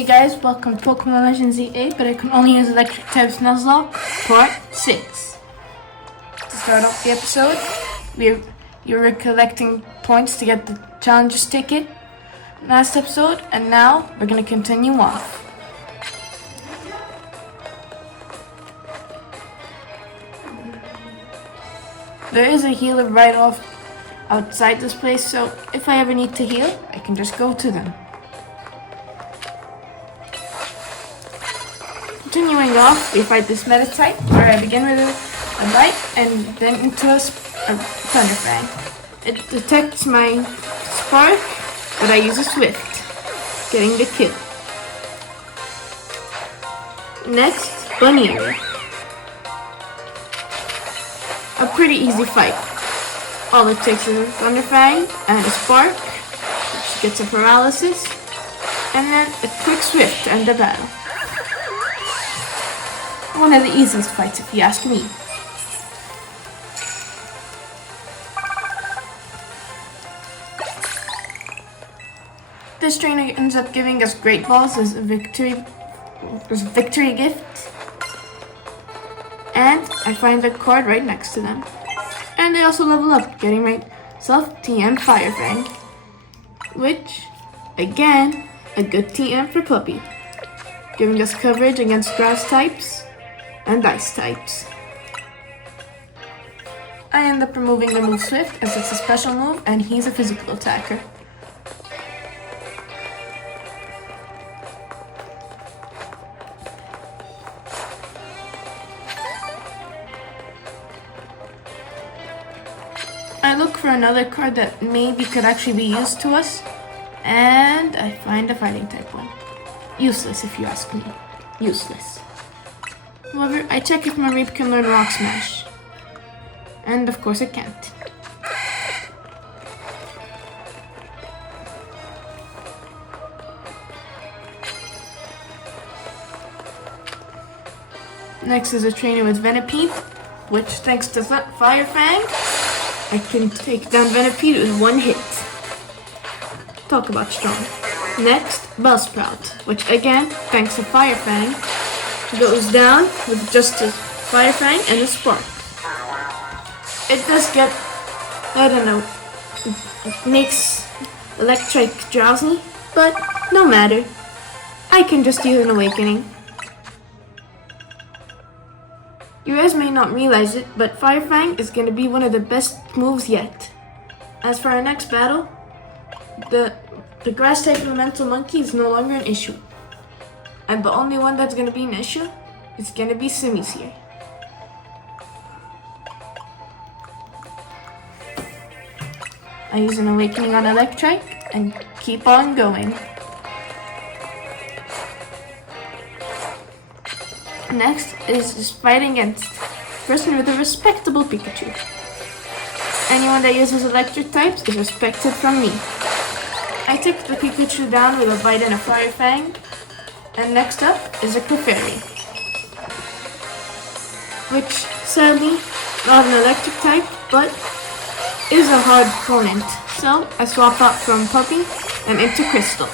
Hey guys, welcome to Pokemon Legends Z8, but I can only use electric types Nuzlocke, part 6. To start off the episode, you're collecting points to get the Challenger's ticket last episode, and now we're going to continue on. There is a healer right off outside this place, so if I ever need to heal, I can just go to them. Continuing off, we fight this Meta type, where I begin with a Bite and then into a Thunder Fang. It detects my Spark, but I use a Swift, getting the kill. Next, Buneary. A pretty easy fight. All it takes is a Thunder Fang and a Spark, which gets a Paralysis, and then a quick Swift to end the battle. One of the easiest fights, if you ask me. This trainer ends up giving us Great Balls as a victory gift. And I find a card right next to them. And I also level up, getting myself TM Fire Fang. Which, again, a good TM for Puppy. Giving us coverage against grass types and ice types. I end up removing the move Swift as it's a special move and he's a physical attacker. I look for another card that maybe could actually be used to us, and I find a fighting type one. Useless if you ask me. Useless. However, I check if Mareep can learn Rock Smash. And of course it can't. Next is a trainer with Venipede, which thanks to Fire Fang, I can take down Venipede with one hit. Talk about strong. Next, Bellsprout, which again, thanks to Fire Fang, goes down with just a Fire Fang and a Spark. It does get, I don't know, it makes Electric drowsy, but no matter. I can just use an Awakening. You guys may not realize it, but Fire Fang is going to be one of the best moves yet. As for our next battle, the Grass type Elemental Monkey is no longer an issue. And the only one that's going to be an issue is going to be Simisear. I use an Awakening on Electrike and keep on going. Next is fighting against a person with a respectable Pikachu. Anyone that uses electric types is respected from me. I take the Pikachu down with a Bite and a Fire Fang. And next up is a Clefairy, which sadly not an electric type, but is a hard opponent. So I swap out from Puppy and into Crystal.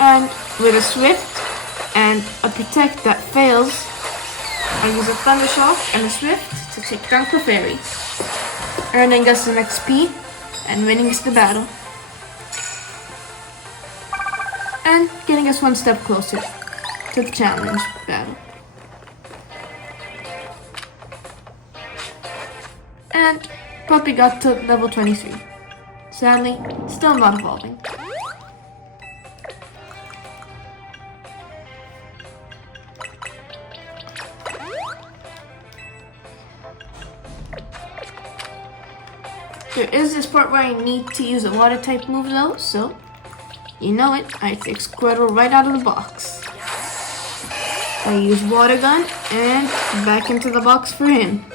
And with a Swift and a Protect that fails, I use a Thunder Shock and a Swift to take down Clefairy, earning us an XP and winning us the battle. And getting us one step closer to the challenge battle. And Puppy got to level 23. Sadly, still not evolving. There is this part where I need to use a water type move though, so you know it, I take Squirtle right out of the box. I use Water Gun and back into the box for him.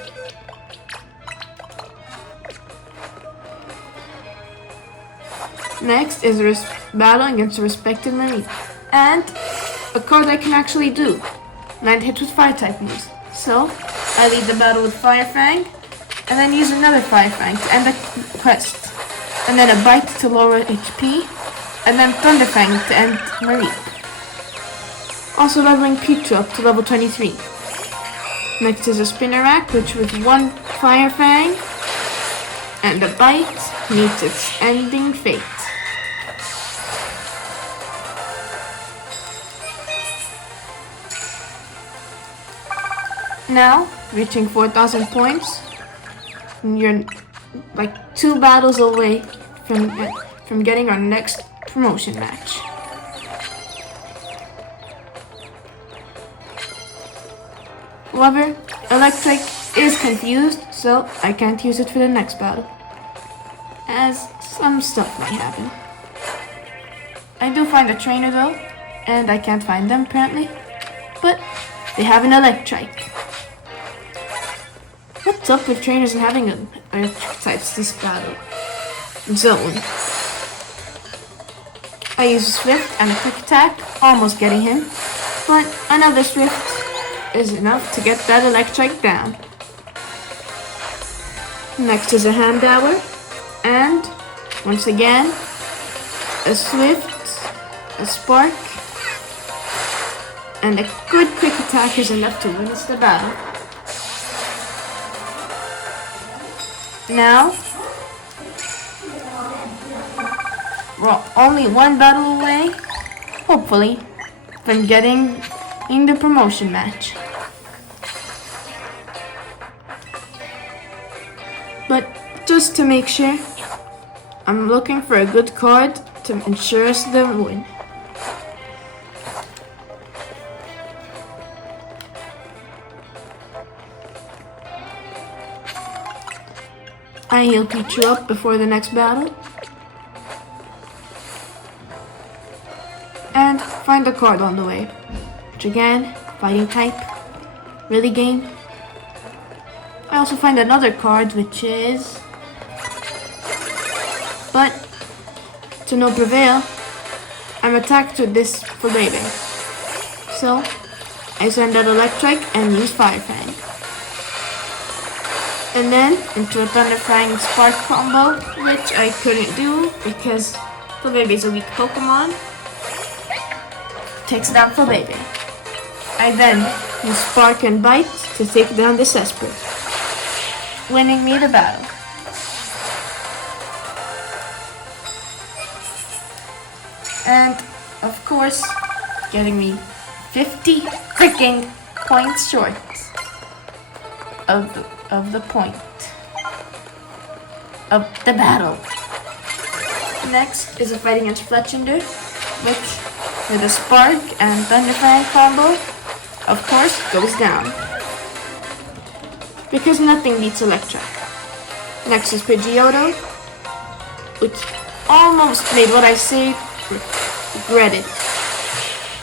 Next is a battle against a respected Mareep. And a card I can actually do. Land hits with Fire type moves. So, I lead the battle with Fire Fang, and then use another Fire Fang to end the quest. And then a Bite to lower HP, and then Thunderfang to end Mareep. Also leveling Pichu up to level 23. Next is a Spinarak, which with one Fire Fang and a bite meets its ending fate. Now, reaching 4,000 points, you're like 2 battles away from getting our next promotion match. However, Electric is confused, so I can't use it for the next battle, as some stuff might happen. I do find a trainer though, and I can't find them apparently, but they have an Electric. What's up with trainers and having an Electric types this battle zone? I use a Swift and a Quick Attack, almost getting him, but another Swift is enough to get that Electric down. Next is a Houndour, and once again, a Swift, a Spark, and a good Quick Attack is enough to win us the battle. Now, we're only 1 battle away, hopefully, from getting in the promotion match. But just to make sure, I'm looking for a good card to ensure us the win. I heal Pichu up before the next battle. And find a card on the way. Which again, fighting type, really game. I also find another card which is, but to no prevail, I'm attacked with this for baby. So I send out Electric and use Fire Fang. And then into a Thunderfang Spark combo, which I couldn't do because Flabébé is a weak Pokemon. Takes down Flabébé. I then use Spark and Bite to take down the Cesprit, winning me the battle. And of course, getting me 50 freaking points short of the point of the battle. Next is a fight against Fletchinder, which with a Spark and Thunderfang combo, of course, goes down. Because nothing beats Electric. Next is Pidgeotto, which almost made what I say regretted,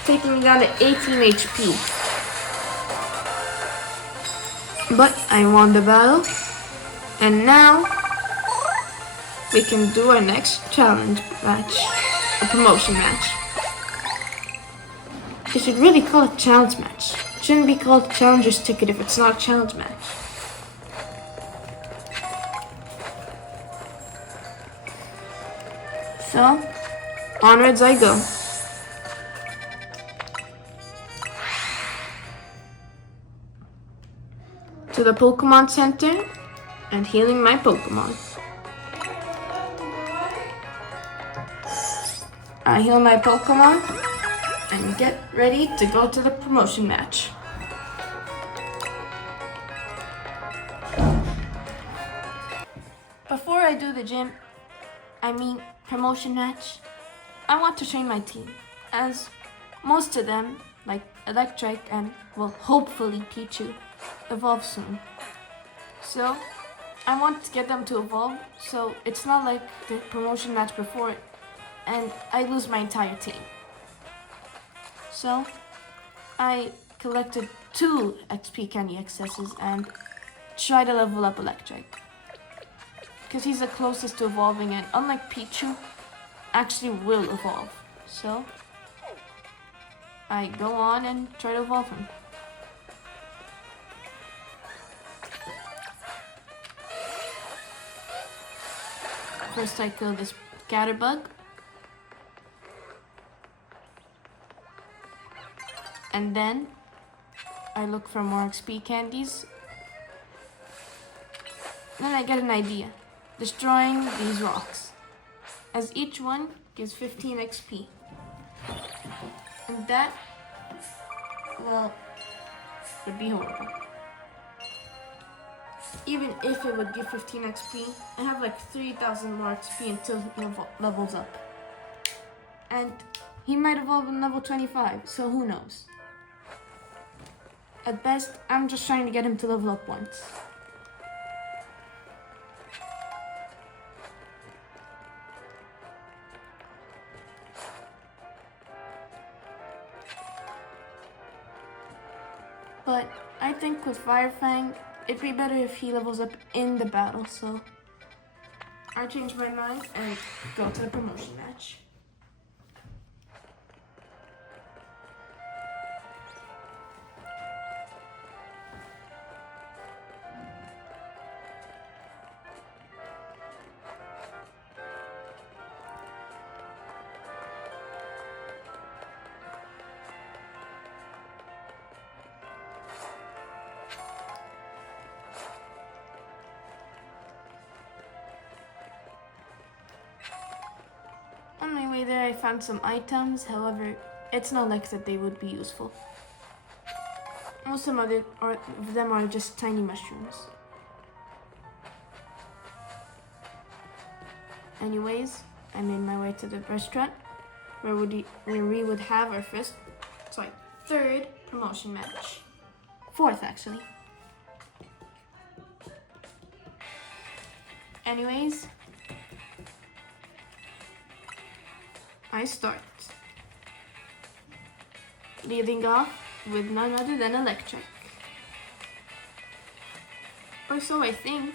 taking me down to 18 HP. But I won the battle, and now we can do our next challenge match, a promotion match. They should really call it challenge match. It shouldn't be called challenger's ticket if it's not a challenge match. So, onwards I go. To the Pokemon Center and healing my Pokemon. I heal my Pokemon and get ready to go to the promotion match. Before I do the promotion match, I want to train my team, as most of them, like Electric and, well, hopefully Pichu, evolve soon. So, I want to get them to evolve, so it's not like the promotion match before and I lose my entire team. So, I collected 2 XP Candy excesses and try to level up Electric, because he's the closest to evolving, and unlike Pichu, actually will evolve. So, I go on and try to evolve him. First I kill this Scatterbug, And then I look for more XP candies. Then I get an idea. Destroying these rocks, as each one gives 15 XP. And that, well, would be horrible. Even if it would give 15 XP, I have like 3,000 more XP until he levels up. And he might evolve in level 25, so who knows? At best, I'm just trying to get him to level up once. But I think with Firefang, it'd be better if he levels up in the battle, so I changed my mind and go to the promotion match. On my way there, I found some items. However, it's not like that they would be useful. Most of them are just tiny mushrooms. Anyways, I made my way to the restaurant where we would have our third promotion match. Fourth, actually. Anyways, I start, leading off with none other than Electric. Or so I think.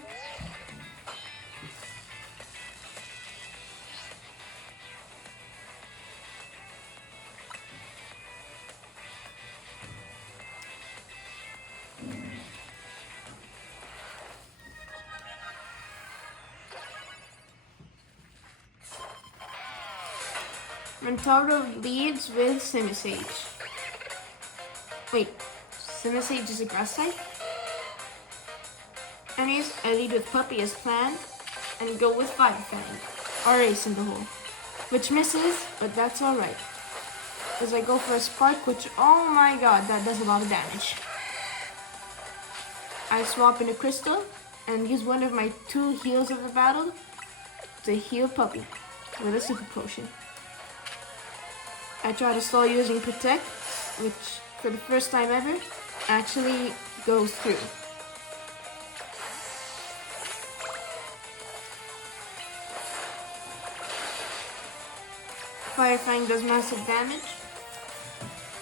Rentaro leads with Simisage. Wait, Simisage is a grass type? Anyways, I lead with Puppy as planned and go with Firefang, our ace in the hole, which misses, but that's alright. As I go for a Spark, which, oh my god, that does a lot of damage. I swap in a Crystal and use one of my 2 heals of the battle to heal Puppy with a Super Potion. I try to stall using Protect, which for the first time ever actually goes through. Firefang does massive damage,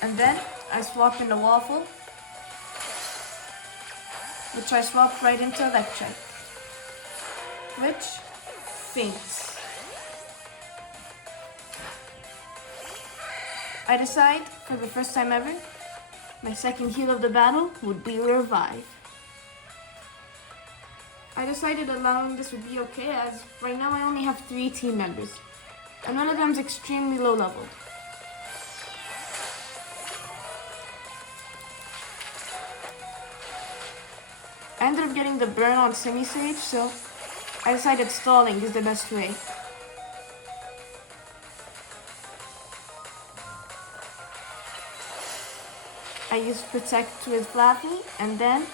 and then I swap into Waffle, which I swap right into Electric, which faints. I decide, for the first time ever, my second heal of the battle would be Revive. I decided allowing this would be okay, as right now I only have 3 team members, and one of them is extremely low leveled. I ended up getting the burn on Simisage, so I decided stalling is the best way. I used Protect with Flappy, and then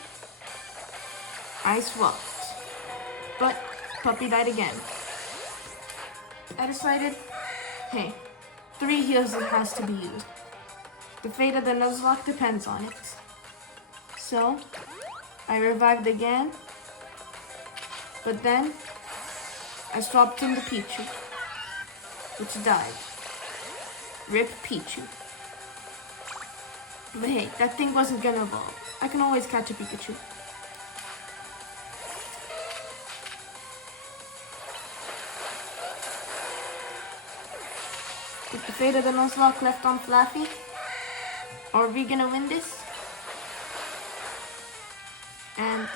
I swapped. But Puppy died again. I decided, hey, 3 heals it has to be used. The fate of the Nuzlocke depends on it. So, I revived again, but then I swapped in the Pichu, which died. RIP Pichu. But hey, that thing wasn't gonna evolve. I can always catch a Pikachu. With the fate of the Nuzlocke left on Flappy, are we gonna win this? And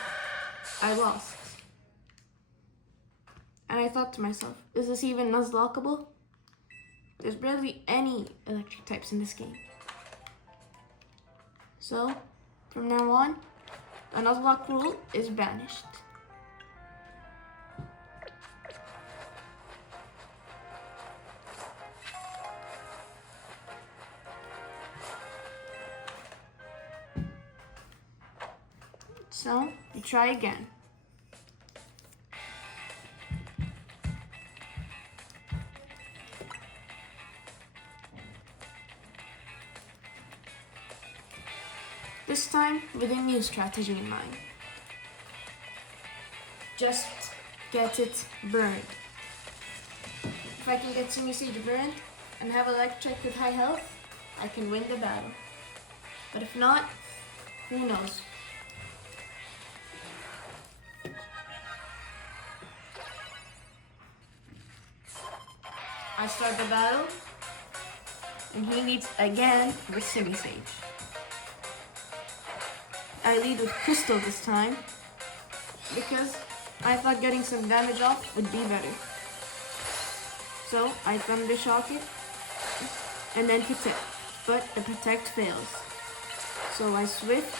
I lost. And I thought to myself, is this even Nuzlockable? There's barely any electric types in this game. So, from now on, a Nuzlocke rule is banished. So, you try again. This time, with a new strategy in mind. Just get it burned. If I can get Simisage burned and have Electric with high health, I can win the battle. But if not, who knows? I start the battle, and he leads again with Simisage. I lead with Crystal this time, because I thought getting some damage off would be better. So I Thunder Shock it, and then Protect, but the Protect fails. So I Swift,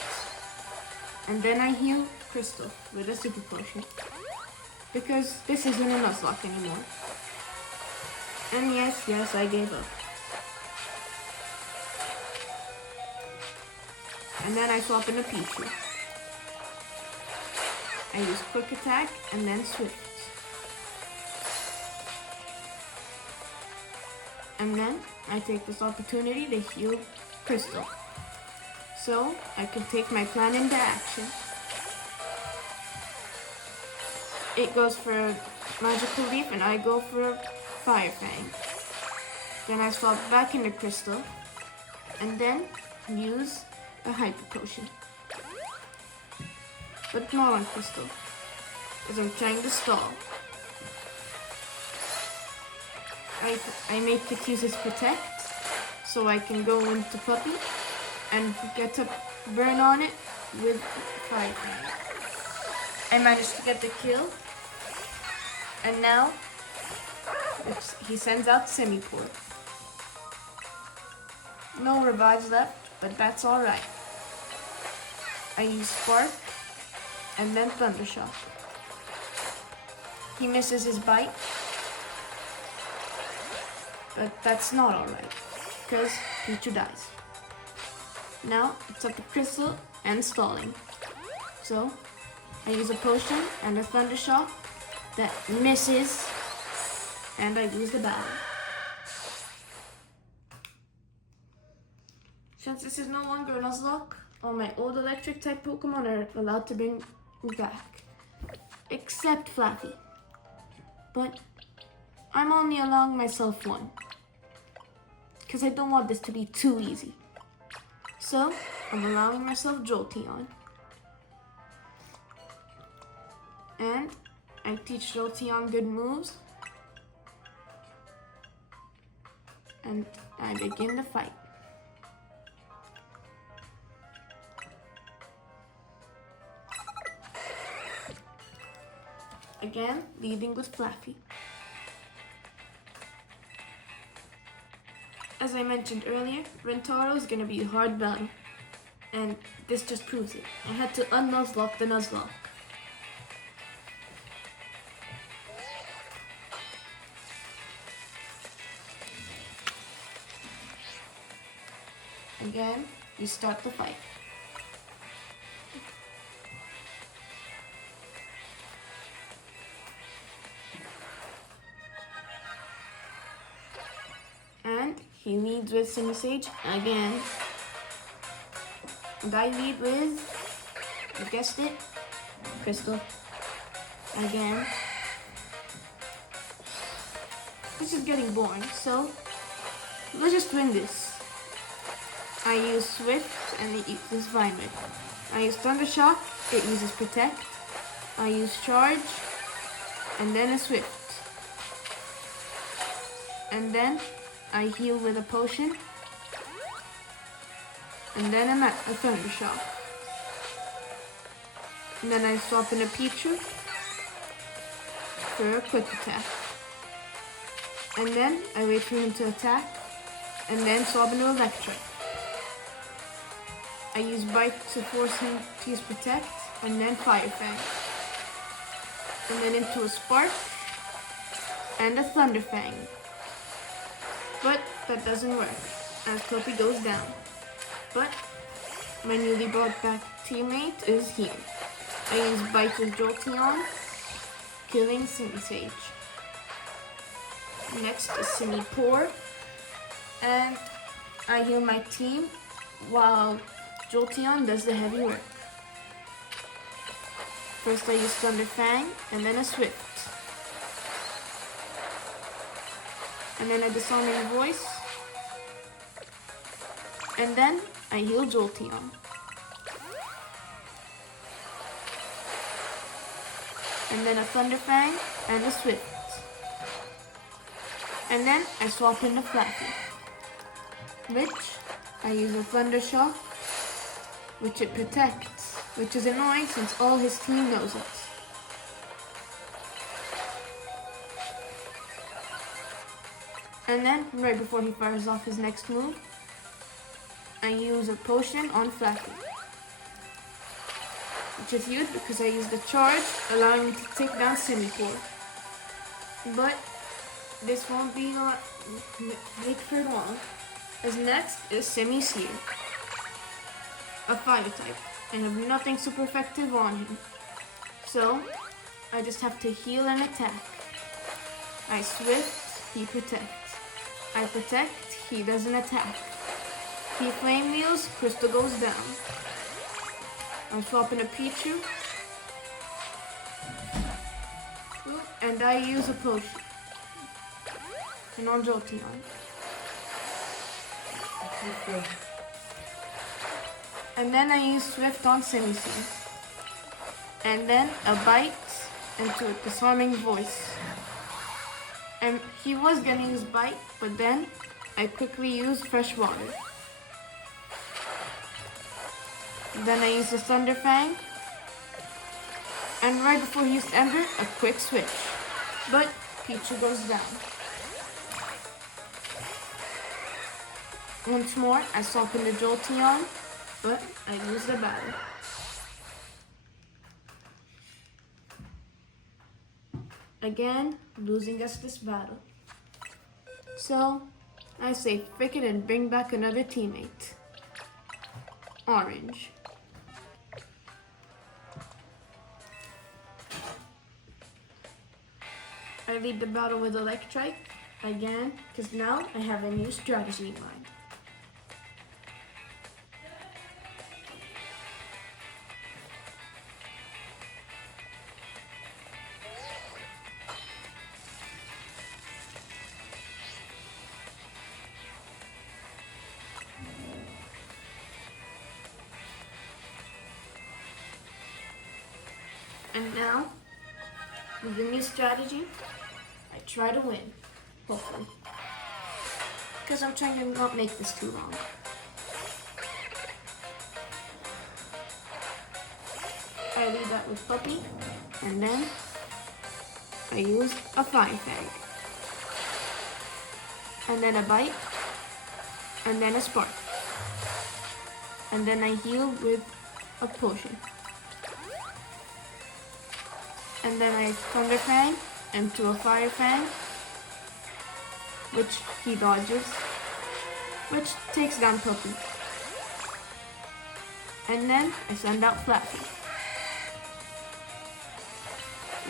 and then I heal Crystal with a Super Potion, because this isn't a Nuzlocke anymore. And yes, I gave up. And then I swap in a Pichu. I use Quick Attack and then Swift. And then I take this opportunity to heal Crystal. So I can take my plan into action. It goes for Magical Leaf and I go for Fire Fang. Then I swap back into Crystal and then use a Hyper Potion. But not on Crystal, because I'm trying to stall. I make it use his Protect, so I can go into Puppy and get a burn on it with Fire Fang. I managed to get the kill, and now he sends out Simipour. No revives left, but that's alright. I use Spark and then Thunder Shock. He misses his bite, but that's not alright, because Pichu dies. Now it's up to Crystal and stalling. So I use a potion and a Thunder Shock that misses, and I lose the battle. Since this is no longer a Nuzlocke, all my old electric type Pokemon are allowed to bring back. Except Flaffy. But I'm only allowing myself one, because I don't want this to be too easy. So I'm allowing myself Jolteon. And I teach Jolteon good moves. And I begin the fight. Again, leading with Flaffy. As I mentioned earlier, Rentaro is going to be a hard battle. And this just proves it. I had to un-Nuzlocke the Nuzlocke. Again, we start the fight. And he leads with Simisage again. And I lead with, you guessed it, Crystal. Again. This is getting boring, so let's just win this. I use Swift and it uses Vine Whip. I use Thunder Shock, it uses Protect. I use Charge, and then a Swift. And then I heal with a potion, and then a Thunder Shock. And then I swap in a Pichu for a Quick Attack. And then I wait for him to attack, and then swap into Electric. I use Bite to force him to use Protect, and then Fire Fang. And then into a Spark, and a Thunder Fang. But that doesn't work, as Topi goes down. But my newly brought back teammate is here. I use Bite with Jolteon, killing Simisage. Next is Simipour, and I heal my team while Jolteon does the heavy work. First I use Thunder Fang, and then a Swift. And then a Disarming Voice. And then I heal Jolteon. And then a Thunder Fang and a Swift. And then I swap into Flappy, which I use a Thunder Shock, which it protects, which is annoying since all his team knows it. And then, right before he fires off his next move, I use a potion on Flappy, which is huge because I use the charge, allowing me to take down Simipour. But this won't be make for long, as next is Simisear, a fire type, and have nothing super effective on him. So I just have to heal and attack. I Swift, he protects. I protect, he doesn't attack. He flame wheels, Crystal goes down. I'm swapping a Pichu, and I use a potion. And on Jolteon. And then I use Swift on Simisear. And then a Bite into a Disarming Voice. And he was gonna use Bite, but then I quickly use Fresh Water. Then I use the Thunder Fang. And right before he used Ember, a quick switch. But Pichu goes down. Once more, I swap into Jolteon, but I lose the battle. Again, losing us this battle. So, I say frick it and bring back another teammate. Orange. I lead the battle with Electrike again, because now I have a new strategy in mind. And now, with the new strategy, I try to win, hopefully. Because I'm trying to not make this too long. I lead that with Puppy, and then I use a Fire Fang. And then a Bite, and then a Spark. And then I heal with a Potion. And then I Thunder Fang into a Fire Fang, which he dodges, which takes down Puppy. And then I send out Flappy,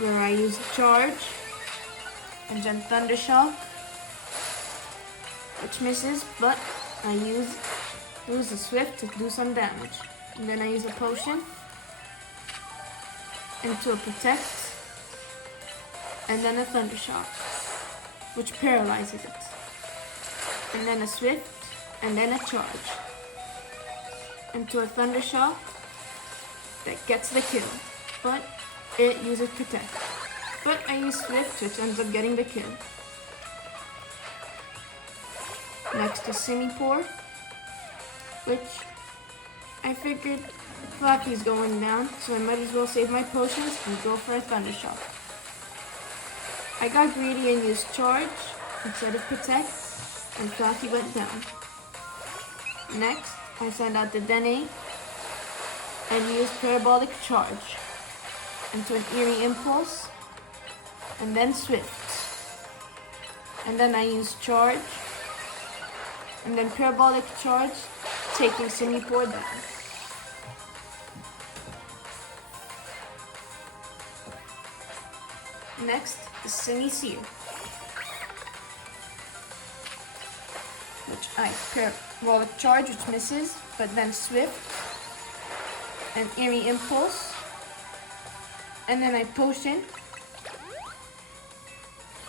where I use Charge, and then Thunder Shock, which misses, but I use a Swift to do some damage. And then I use a Potion into a Protect, and then a Thunder Shock, which paralyzes it. And then a Swift, and then a Charge. Into a Thunder Shock that gets the kill, but it uses Protect. But I use Swift, which ends up getting the kill. Next is Simipour, which I figured Flappy's going down, so I might as well save my potions and go for a Thunder Shock. I got greedy and used Charge instead of Protect, and Flappy went down. Next, I send out the Dene and use Parabolic Charge into an Eerie Impulse, and then Swift. And then I use Charge, and then Parabolic Charge, taking Simipour down. Next is Simisear, which I Parabolic Charge, which misses, but then Swift, and Eerie Impulse, and then I Potion,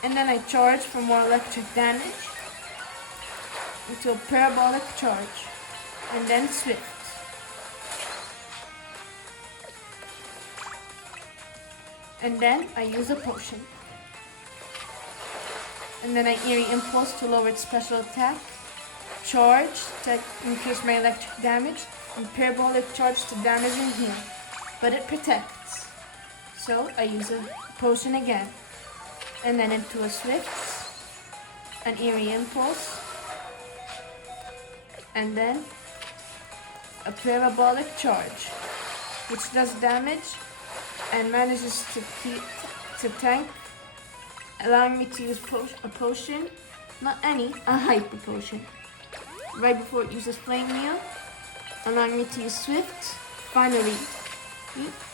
and then I Charge for more electric damage into a Parabolic Charge, and then Swift. And then I use a Potion. And then I Eerie Impulse to lower its special attack, Charge to increase my electric damage, and Parabolic Charge to damage and heal. But it protects. So I use a Potion again. And then into a Swift, an Eerie Impulse, and then a Parabolic Charge, which does damage and manages to tank, allowing me to use a potion, not any, a Hyper Potion, right before it uses Flame Wheel, allowing me to use Swift, finally,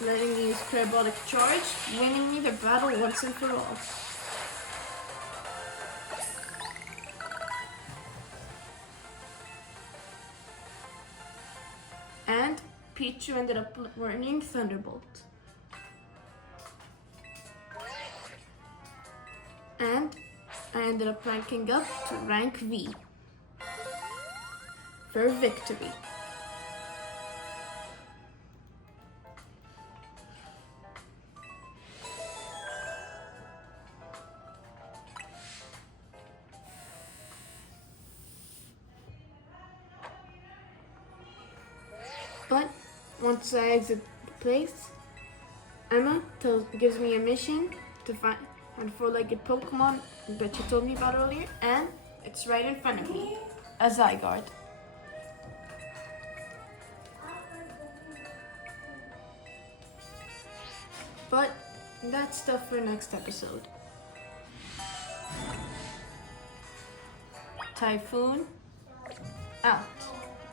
letting me use Parabolic Charge, winning me the battle once and for all. And Pichu ended up learning Thunderbolt. And I ended up ranking up to rank V for victory. But once I exit the place, Emma gives me a mission to find a four-legged Pokemon that she told me about earlier, and it's right in front of me, a Zygarde. But that's stuff for next episode. Typhoon, out.